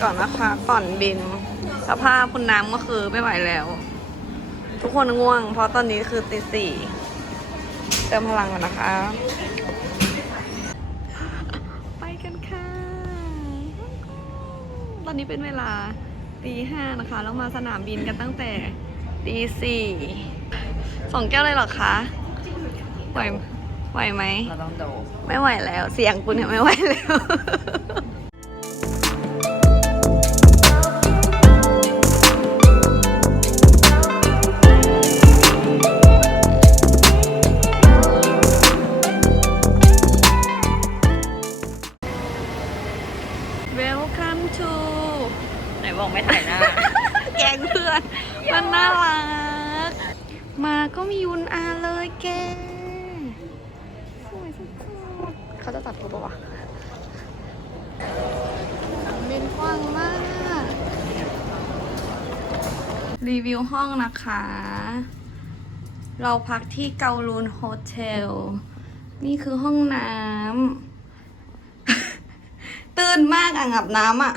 ก็มานั่งกินกาแฟกันก่อนนะคะก่อนบิน สภาพคุณน้ำก็คือไม่ไหวแล้ว ทุกคนง่วง เพราะตอนนี้คือตีสี่เติมพลังก่อนนะคะ ไปกันค่ะ ตอนนี้เป็นเวลาตีห้านะคะแล้วมาสนามบินกันตั้งแต่ตีสี่สองแก้วเลยเหรอคะไหวไหวไหม เราต้องโดดไม่ไหวแล้ว เสียงคุณเนี่ยไม่ไหวแล้วะวะวะบินกว้างมาก รีวิวห้องนะคะ เราพักที่เกาลูนโฮเทล นี่คือห้องน้ำ ตื่นมากอ่างอาบน้ำอะ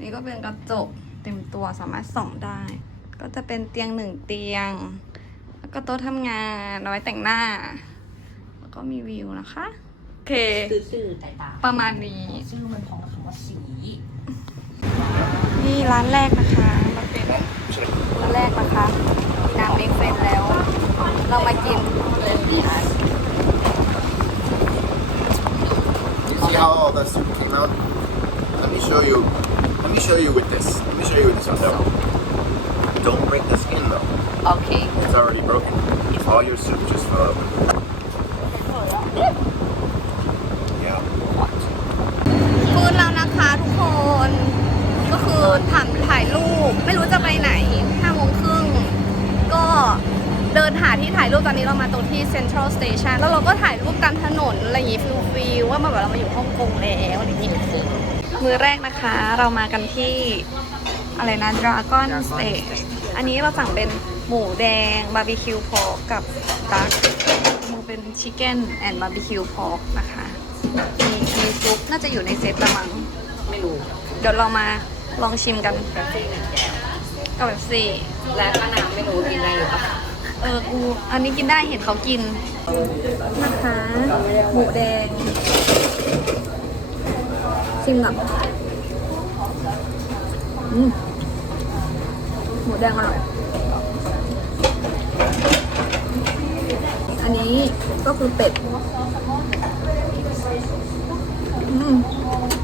นี่ก็เป็นกระจกเต็มตัวสามารถส่องได้ ก็จะเป็นเตียงหนึ่งเตียง แล้วก็โต๊ะทำงานเอาไว้แต่งหน้า แล้วก็มีวิวนะคะ เค ซื่อๆไต่ตาประมาณนี้ชื่อมันพ้องกับคำว่าสีนี่ร้านแรกนะคะมาเป็นร้านแรกนะคะน้ำเมกเฟนแล้ว เรามากิน You see how all the soup came out? Let me show you. Let me show you with this. Let me show you with this one. No. Don't break the skin though. โอเค It's already broken. All your soup just fell out. Yeah. ฟื้นแล้วนะคะทุ กคนก็คือถ่ายถ่ายรูปไม่รู้จะไปไหนห้าโมงครึ่งก็เดินหาที่ถ่ายรูปตอนนี้เรามาตรงที่ Central Station แล้วเราก็ถ่ายรูปตามถนนอะไรอย่างงี้ฟิลฟิลว่ามาแบบเรามาอยู่ฮ่องกงแล้วอะไรอย่างงี้มือแรกนะคะเรามากันที่อะไรนะ Dragon Steak อันนี้เราสั่งเป็นหมูแดงบาร์บีคิวพอกกับดักมันเป็นชิคเก้นแอนด์บาร์บีคิวพอกนะคะมีมีซุปน่าจะอยู่ในเซตละมั้ง เดี๋ยวเรามาลองชิมกันแป๊บซี่หนึ่งแก้วกับแบบสี่และก็น้ำไม่รู้กินได้หรือเปล่าเออกูอันนี้กินได้เห็นเขากินนะคะหมูแดงชิมก่อนอืมหมูแดงอร่อยอันนี้ก็คือเป็ดอืม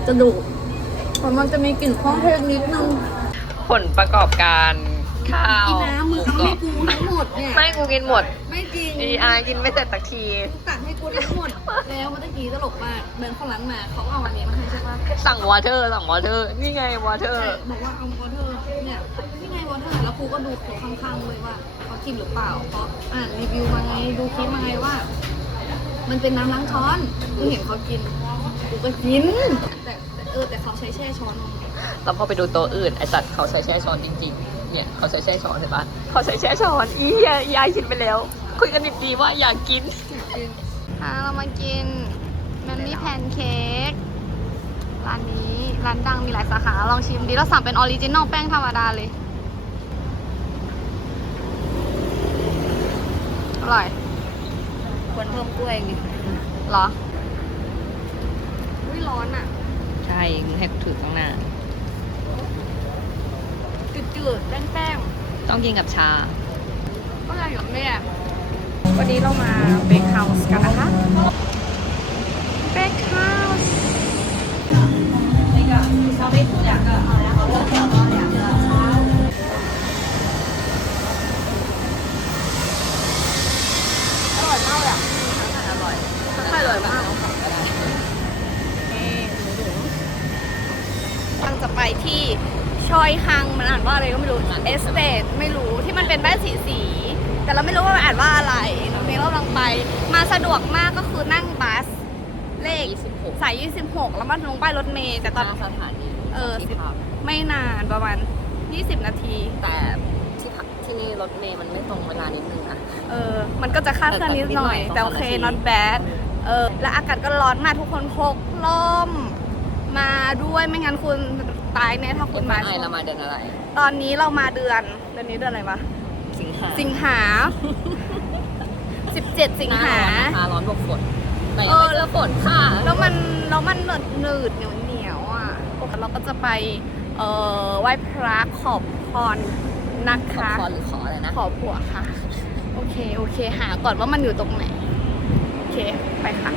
กระดูก แต่มันจะมีกลิ่นข้องเทศนิดนึงผลประกอบการข้าวกินน้ำมือเอาให้กูทั้งหมดเนี่ย ไม่กูกินหมด ไม่จริง ดีอากินไม่เสร็จสักทีตักให้กูทั้งหมด แล้วเมื่อกี้ตลกมากเดินเข้าร้านมาเขาเอาอันนี้มาให้ใช่ปะสั่งวอเตอร์สั่งวอเตอร์ นี่ไงวอเตอร์ บอกว่าเอาวอเตอร์เนี่ยนี่ไงวอเตอร์แล้วครูก็ดูข้างๆเลยว่าเขากินหรือเปล่าเพราะอ่านรีวิวมาไงดูคลิปมาไงว่า มันเป็นน้ำล้างช้อนกูเห็นเขากินกูก็กินแต่แต่เออแต่เขาใช้แช่ช้อนแล้วพอไปดูโต๊ะอื่นไอสัตว์เขาใช้แช่ช้อนจริงๆ เนี่ยเขาใช้แช่ช้อนเห็นปะเขาใช้แช่ช้อนอียยายกินไปแล้ว คุยกันดิบดีว่าอยากกินอะเรามากินแมนนี่แพนเค้กร้านนี้ร้านดังมีหลายสาขาลองชิมดีเราสั่งเป็นออริจินอลแป้งธรรมดาเลยอร่อยควรเพิ่มกล้วยไงเหรออุ้ยร้อนอะ ใช่ มึงให้กูถือข้างหน้า จืดๆแป้งต้องกินกับชา ๆก็เลยอยู่ไม่แย่วันนี้เรามาเบคเฮาส์กันนะคะ เบคเฮาส์อร่อยมากเลยอะอร่อยอร่อยมาก ก็ได้ กำลังจะ ไปที่ชอยฮังมันอ่านว่าอะไรก็ไม่รู้เอสเตทไม่รู้ที่มันเป็นบ้านสีสีๆแต่เราไม่รู้ว่ามันอ่านว่าอะไรตรงนี้เรากำลังไปมาสะดวกมากก็คือนั่งบัสเลข26สาย 26 แล้วมาลงป้ายรถเมล์แต่ตอนสถานีเออที่พักไม่นานประมาณ 20 นาที แต่ที่พักที่นี่รถเมย์มันไม่ตรงเวลานิดนึงนะเออ มันก็จะคาดเคลื่อนนิดหน่อยเออแต่โอเคสองนาที not bad เออแล้วอากาศก็ร้อนมากทุกคนพกล่มมาด้วยไม่งั้นคุณ ตายแน่ถ้าคุคุณณมามาไอเรามาเดือนอะไร ตอนนี้เรามาเดือนเดือนนี้เดือนอะไรวะสิงหาสิงหา17สิงหาหน้ร้อนนะคะร้อนบวกฝนแต่เอยังอไม่เจอฝนค่ะ แล้วมันแล้วมันหนืดหนืดเหนียวเหนียวๆอะปกติเราก็จะไปเอ่อไหว้พระขอบพรนะขอคะพรหรือขออะไรนะขอผัวค่ะ โอเคโอเคหาก่อนว่ามันอยู่ตรงไหน โอเคไปค่ะ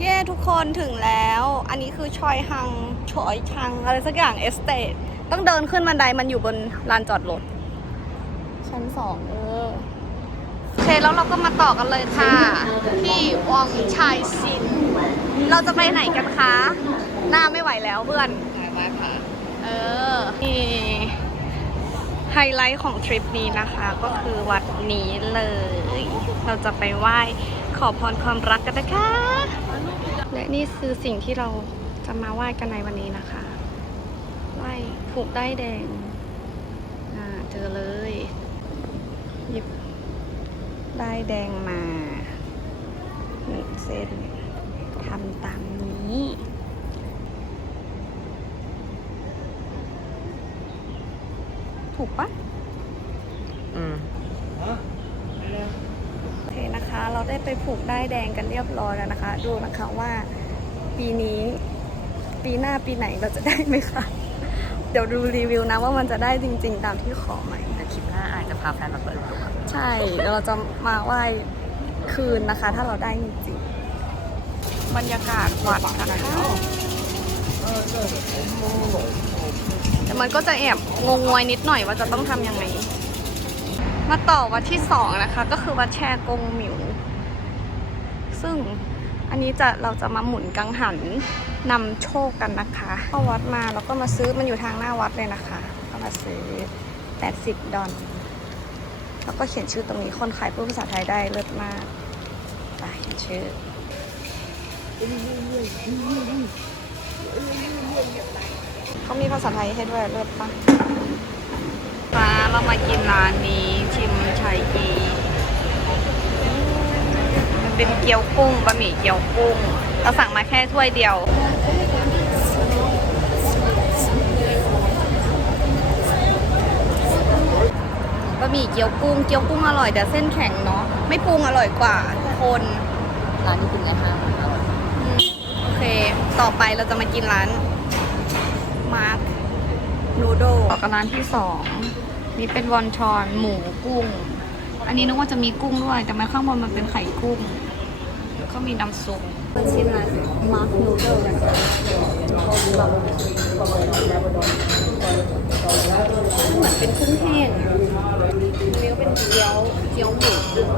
เย้ทุกคนถึงแล้ว อันนี้คือชอยฮังชอยชังอะไรสักอย่างเอสเตทต้องเดินขึ้นบันไดมันอยู่บนลานจอดรถชั้นสองเออโอเคแล้วเราก็มาต่อกันเลยค่ะ ที่วังชายซิน เราจะไปไหนกันคะ หน้าไม่ไหวแล้วเพื่อนไหว้พระเออนี่ไฮไลท์ของทริปนี้นะคะก็คือวัดนี้เลย เราจะไปไหว้ขอพรความรักกันนะคะ และนี่คือสิ่งที่เราจะมาไหว้กันในวันนี้นะคะ ไหว้ผูกได้แดงอ่าเจอเลย หยิบได้แดงมาหนึ่งเส้นทำตามนี้ถูกปะ อืม โอเคนะคะ เรา ได้ไปผูกได้ายแดงกันเรียบร้อยแล้วนะคะ ดูนะคะว่าปีนี้ ปีหน้าปีไหนเราจะได้ไหมคะเดี๋ยวดูรีวิวนะว่ามันจะได้จริง ๆ ตามที่ขอไหมแต่คลิปหน้าอาจจะพาแฟนมาเปิดตัวใช่เดี๋ยวเราจะมาไหว้คืนนะคะ ถ้าเราได้จริงๆบรรยากาศวัดนะคะแต่มันก็จะแอบงงงวยนิดหน่อยว่าจะต้องทำยังไง มาต่อวัดที่สองนะคะ ก็คือวัดแชกงหมิว ซึ่งอันนี้จะเราจะมาหมุนกังหันนำโชคกันนะคะเข้าวัดมาแล้วก็มาซื้อมันอยู่ทางหน้าวัดเลยนะคะก็มาซื้อ 80 ดอลแล้วก็เขียนชื่อตรงนี้คนขายพูดภาษาไทยได้เลิศมากไปเขียนชื่อเขามีภาษาไทยให้ด้วยเลิศปะมาเรามากินร้านนี้ชิมชัยกี เป็นเกี๊ยวกุ้งบะหมี่เกี๊ยวกุ้ง เราสั่งมาแค่ถ้วยเดียว บะหมี่เกี๊ยวกุ้ง เกี๊ยวกุ้งอร่อยแต่เส้นแข็งเนาะ ไม่ปรุงอร่อยกว่าทุกคน ร้านนี้กินได้ห้าบาทอืมโอเค ต่อไปเราจะมากินร้าน มาร์คนูโดต่อกับร้านที่สองนี่เป็นวอนชอนหมูกุ้ง อันนี้นึกว่าจะมีกุ้งด้วย แต่มาข้างบนมันเป็นไข่กุ้งแล้ว ก็มีน้ำซุปมาชิมร้านมาร์คนูเดิลนะคะมันเหมือนเป็นกุ้งแห้งอันนี้ก็เป็นเกี๊ยวเกี๊ยวหมูกุ้ง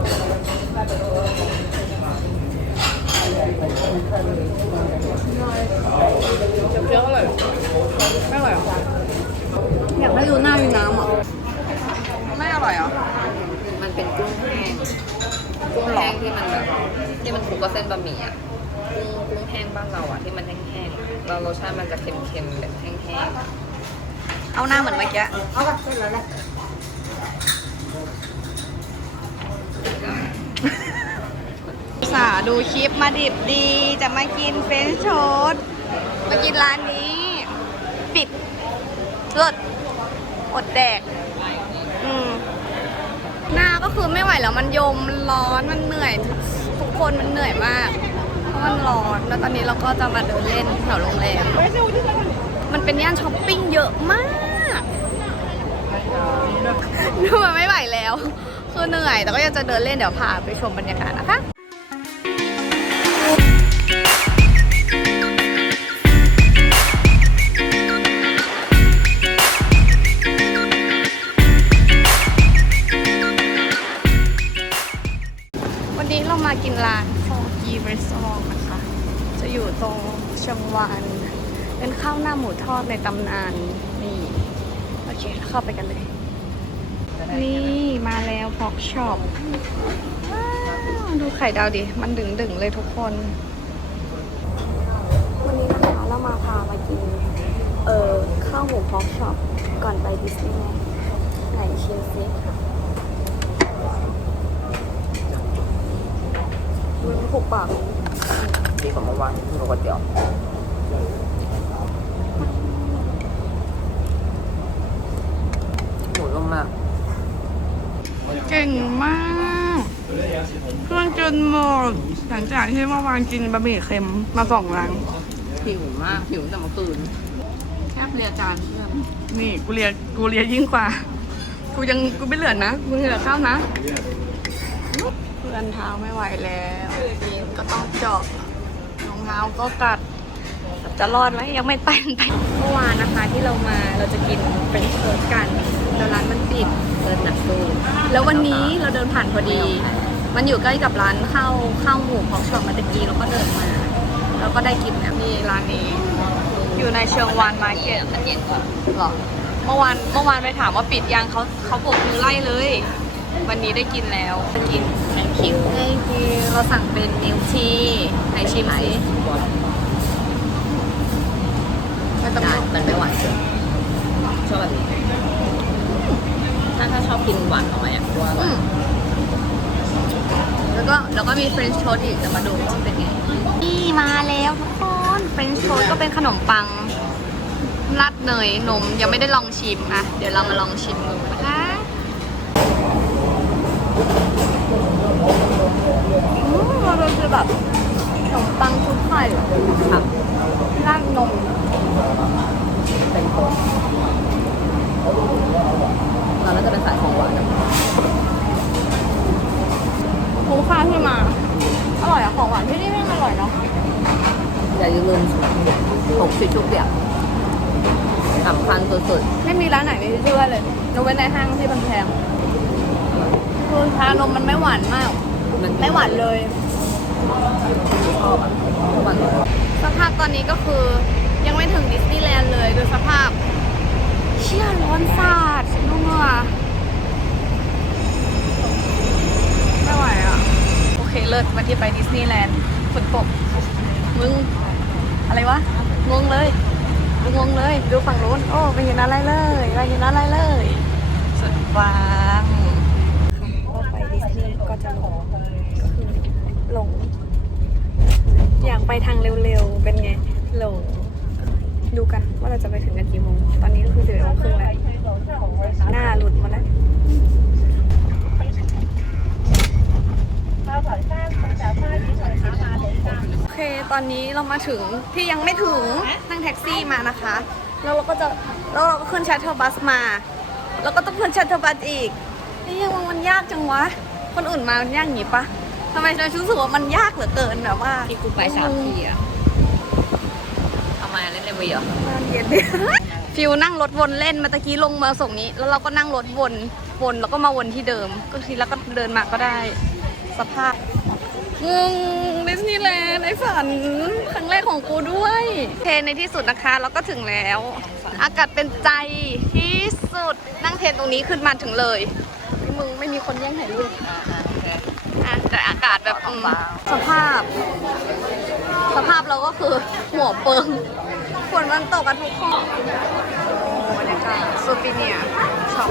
เกี๊ยวอร่อยไม่อร่อยหรออยากให้ดูหน้ามีน้ำอะ ไม่อร่อยเหรอ มันเป็นกุ้งแห้งกุ้งแห้งที่มันแบบที่มันคลุกกับเส้นบะหมี่อะกุ้งกุ้งแห้งบ้านเราอะที่มันแห้งๆเรสชาติมันจะเค็มๆแบบแห้งๆ เอาหน้าเหมือนเมื่อกี้เอาแบบเส้นแล้วแหละสาดูคลิปมาดิบดีจะมากินเฟรนช์โชสมากินร้านนี้ ปิดเลิศอดแดก อืมหน้าก็คือไม่ไหวแล้วมันยมมันร้อนมันเหนื่อยทุกคนมันเหนื่อยมาก มันร้อน แล้วตอนนี้เราก็จะมาเดินเล่นแถวโรงแรม มันเป็นย่านช้อปปิ้งเยอะมากดูมันไม่ไหวแล้ว คือเหนื่อย แต่ก็ยังจะเดินเล่นเดี๋ยวพาไปชมบรรยากาศนะคะวันนี้เรามากินร้าน รีสอร์ทนะคะ จะอยู่ตรงเชียงวานเป็นข้าวหน้าหมูทอดในตำนานนี่โอเคเข้าไปกันเลย นี่มาแล้วพอกช็อปดูไข่ดาวดิ มันดึงดึงๆเลยทุกคน วันนี้นะคะเรามาพามากิน เออข้าวหมูพอกช็อปก่อนไปดิสนีย์แลนด์ไหนชิมซิค่ะมัน ถูกปากดีกว่าเมื่อวานที่ก๋วยเตี๋ยวหมูนุ่มมาก เก่งมากเครื่องจนหมดหลังจากที่เมื่อวานกินบะหมี่เค็มมาสองรังหิวมากหิวแต่เมื่อคืนแค่เรียจานเพื่อนนี่กูเรียกูเรียยิ่งกว่า กูยังกูไม่เหลือนะกูเหลือข้าวนะเพื่ อนเท้าไม่ไหวแล้วนี่ก็ต้องเจาะรองเท้าก็กัด จะรอดไหมยังไม่ไปไปเมื่อวานนะคะที่เรามาเราจะกินเป็นโค้กกันแต่ร้านมันปิดเปิดหนักสู้แล้ววันนี้เราเดินผ่านพอดี มันอยู่ใกล้กับร้านข้าวข้าวหมูพอกช็อปมาตะกี้เราก็เดินมาเราก็ได้กินแบบนี่ร้านนี้อยู่ในเชิงวานมาร์เก็ตมันเย็นกว่าหรอเมื่อวานเมื่อวานไปถามว่าปิดยังเขาเขาโบกมือไล่เลย วันนี้ได้กินแล้วได้กินแมงคิวได้กินเราสั่งเป็นมิลทีไหนชิมสิไม่ต้องได้มันไม่หวานเกินชอบแบบนี้ถ้าถ้าชอบกินหวานน้อยอะเพราะว่าอืมแล้วก็แล้วก็มีเฟรนช์โทสอีกจะมาดูว่ามันเป็นไง นี่มาแล้วทุกคนเฟรนช์โทสก็เป็นขนมปังราดเนยนมยังไม่ได้ลองชิมอะเดี๋ยวเรามาลองชิมดูนะคะ อืมมันเป็นคือแบบขนมปังชุบไข่ครับราดนมเป็นคนเราน่าจะเป็นสายของหวานอะคุ้มค่าที่มา อร่อยอะของหวานที่นี่ไม่งอร่อยเนาะอย่าลืมหกสิบทุกอย่างสำคัญสุดไม่มีร้านไหนมีที่ชื่อว่าเลยยกเว้นในห้างที่มันแพง คือชานมมันไม่หวานมากๆมันไม่หวานเลยชอบอะทุกวันเลยสภาพตอนนี้ก็คือยังไม่ถึงดิสนีย์แลนด์เลยโดยสภาพ เชี่ยร้อนสาดดูเหงื่อไม่ไหวอะ โอเคเลิศวันที่ไปดิสนีย์แลนด์ฝนตกมึง อะไรวะ งงเลยมึงงงเลย ดูฝั่งนู้นโอ้ไม่เห็นอะไรเลยไม่เห็นอะไรเลย สุดฟังก็ไปดิสนีย์ก็ จะหลงก็คือหลง อยากไปทางเร็วๆ เป็นไง หลง ดูกันว่าเราจะไปถึงกันกี่โมง ตอนนี้ก็คือเดือดโมงครึ่งแล้ว หน้าหลุดมาแล้วโอเค ตอนนี้เรามาถึงที่ยังไม่ถึงนั่งแท็กซี่มานะคะ แล้วเราก็จะแล้วเราก็ขึ้นชัตเทิลบัสมา แล้วก็ต้องขึ้นชัตเทิลบัสอีกนี่ยังมันยากจังวะ คนอื่นมามันยากอย่างงี้ปะทำไมฉันรู้สึกว่ามันยากเหลือเกินแบบว่าที่กูไปสามทีอะทำไมเล่นเล่นวีเหรอเย็นดิฟิวนั่งรถวนเล่นมาตะกี้ลงมาส่งนี้ แล้วเราก็นั่งรถวนวนแล้วก็มาวนที่เดิม ก็ทีแล้วก็เดินมาก็ได้สภาพงงดิสนีย์แลนด์ไอ้ฝันครั้งแรกของกูด้วยโอเคในที่สุดนะคะเราก็ถึงแล้ว อากาศเป็นใจที่สุดนั่งเทรนตรงนี้ขึ้นมาถึงเลยนี่มึงไม่มีคนแย่งถ่ายรูป อะแต่อากาศแบบอืมสภาพ สภาพเราก็คือหัวเปิงฝนมันตกกันทุกคนบรรยากาศซูปิเนียช็อป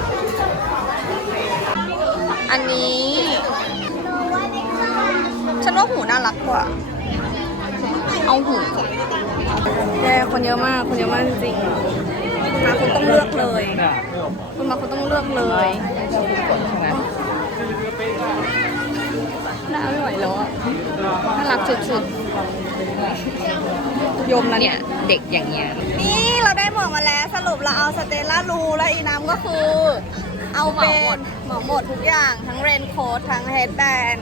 อันนี้ ฉันว่าหูน่ารักกว่า เอาหูแกคนเยอะมาก คนเยอะมากจริงๆคุณมาคุณต้องเลือกเลย คุณมาคุณต้องเลือกเลยใช่ไหมหน้าไม่ไหวแล้วอะน่ารักสุดๆ ยมนะเนี่เนี่ยยเด็กอย่างเงี้ย นี่เราได้หมวกมาแล้วสรุปเราเอาสเตลล่ารูและอีน้ำก็คือ เอาเป็นเหมาหมดทุกอย่างทั้งเรนโค้ททั้งเฮดแบน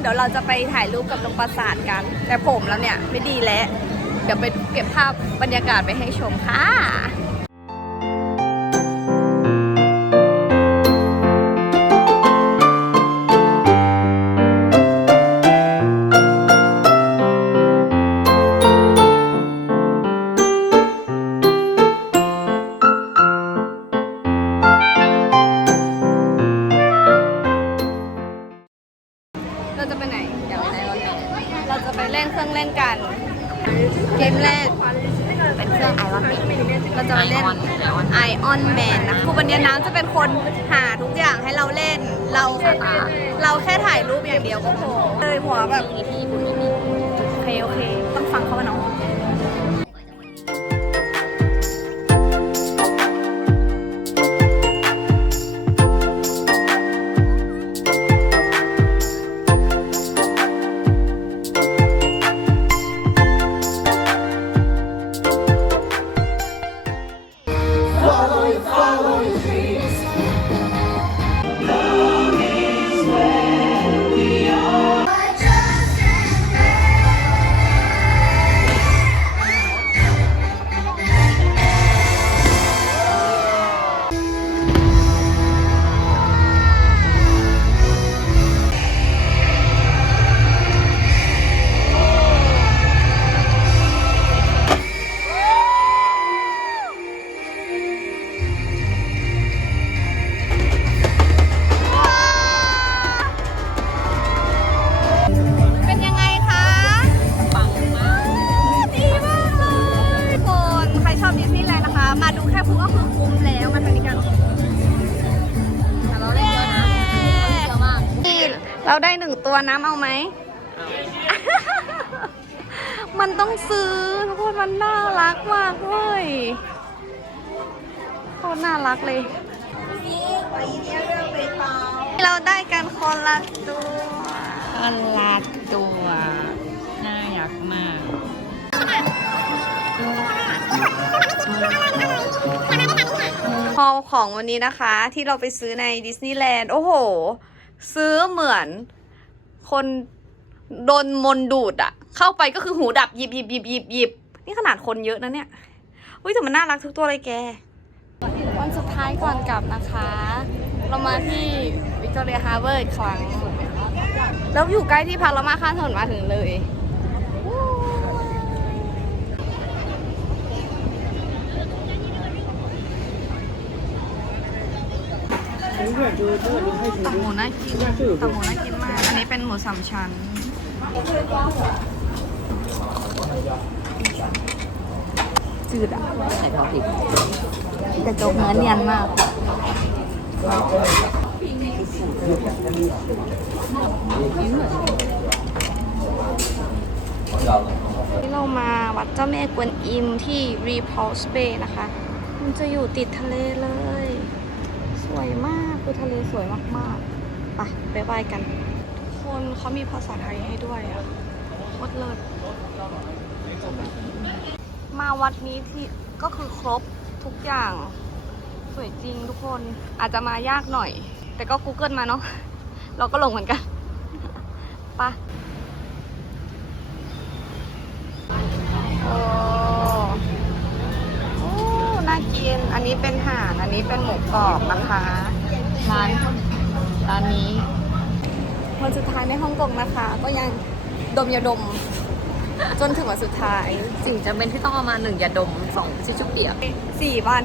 เดี๋ยวเราจะไปถ่ายรูปกับตรงปราสาทกัน แต่ผมแล้วเนี่ยไม่ดีแล้ว เดี๋ยวไปเก็บภาพบรรยากาศไปให้ชมค่ะ แมนนะคือวันนี้น้ำจะเป็นคนหาทุกอย่างให้เราเล่น เราเราแค่ถ่ายรูปอย่างเดียวก็พอเลยหัวแบบโอเคโอเค ต้องฟังเขาเนาะ ครชอบดิสนีย์แลนด์นะคะ มาดูแค่พูก็คือคุ้มแล้วมาทางนี้กันแต่เราเล่นเยอะนะเยอะมากเราได้หนึ่งตัวน้ำเอาไหม มันต้องซื้อทุกคนมันน่ารักมากเว้ยโคตรน่ารักเลย เราได้กันคนละตัวคนละตัว น่าหยากมาก พอลของวันนี้นะคะที่เราไปซื้อในดิสนีย์แลนด์โอ้โห ซื้อเหมือนคนโดนมนต์ดูดอะเข้าไปก็คือหูดับหยิบหยิบหยิบหยิบหยิบนี่ขนาดคนเยอะนะเนี่ยอุ้ยแต่มันน่ารักทุกตัวเลยแก วันสุดท้ายก่อนกลับนะคะ เรามาที่วิกตอเรียฮาร์เบอร์อีกครั้งแล้วอยู่ใกล้ที่พักเรามากข้ามถนนมาถึงเลย ตับหมูน่ากินตับหมูน่ากินมาก อันนี้เป็นหมูสามชั้น จืดอะ ใส่พอพริกกระจกเนื้อเนียนมากที่เรามาวัดเจ้าแม่กวนอิมที่ Repulse Bay นะคะ มันจะอยู่ติดทะเลเลย สวยมาก คือทะเลสวยมากๆ ไปไปไหว้กัน คนเขามีภาษาไทยให้ด้วยอะโคตรเลิศมาวัดนี้ที่ก็คือครบทุกอย่าง สวยจริงทุกคนอาจจะมายากหน่อย แต่ก็ Google มาเนาะเราก็หลงเหมือนกันปะโอ้โอ้น่ากิน อันนี้เป็นห่าน อันนี้เป็นหมูกรอบนะคะ ร้านร้านนี้วันสุดท้ายในฮ่องกงนะคะ ก็ยังดมยาดม จนถึงวันสุดท้ายสิ่งจำเป็นที่ต้องเอามาหนึ่งยาดมสองชิชุบเปียกสี่วัน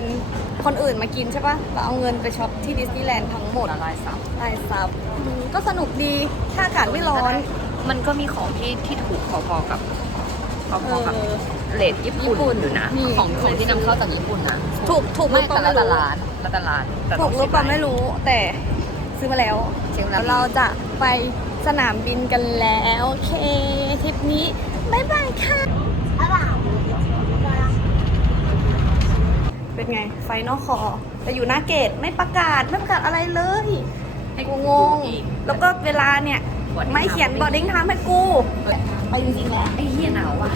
คนอื่นมากินใช่ปะเราเอาเงินไปช็อปที่ดิสนีย์แลนด์ทั้งหมดละลายซับได้ซับอืมก็สนุกดีถ้าอากาศไม่ร้อน มันก็มีของที่ที่ถูกพอๆกับ พอๆกับเออเลทญี่ปุ่นญี่ปุ่นอยู่นะมีของของที่นำเข้าจากญี่ปุ่นนะถูกถูกไม่รู้ปะแต่ละไม่รู้ร้านละแต่ร้านแต่ถูกรู้ปะต้องไม่รู้แต่ซื้อมาแล้วซื้อมาแล้วเราจะไปสนามบินกันแล้วโอเคทริปนี้บ๊ายบายค่ะ เป็นไง ไฟนอลคอแต่อยู่หน้าเกตไม่ประกาศ ไม่ประกาศอะไรเลย ให้กูกูงงอีกแล้วก็เวลาเนี่ย บอไม่เขียนบอดดิ้งทามให้กู ไปจริงๆแล้วไอ้เหี้ยหนาวว่ะ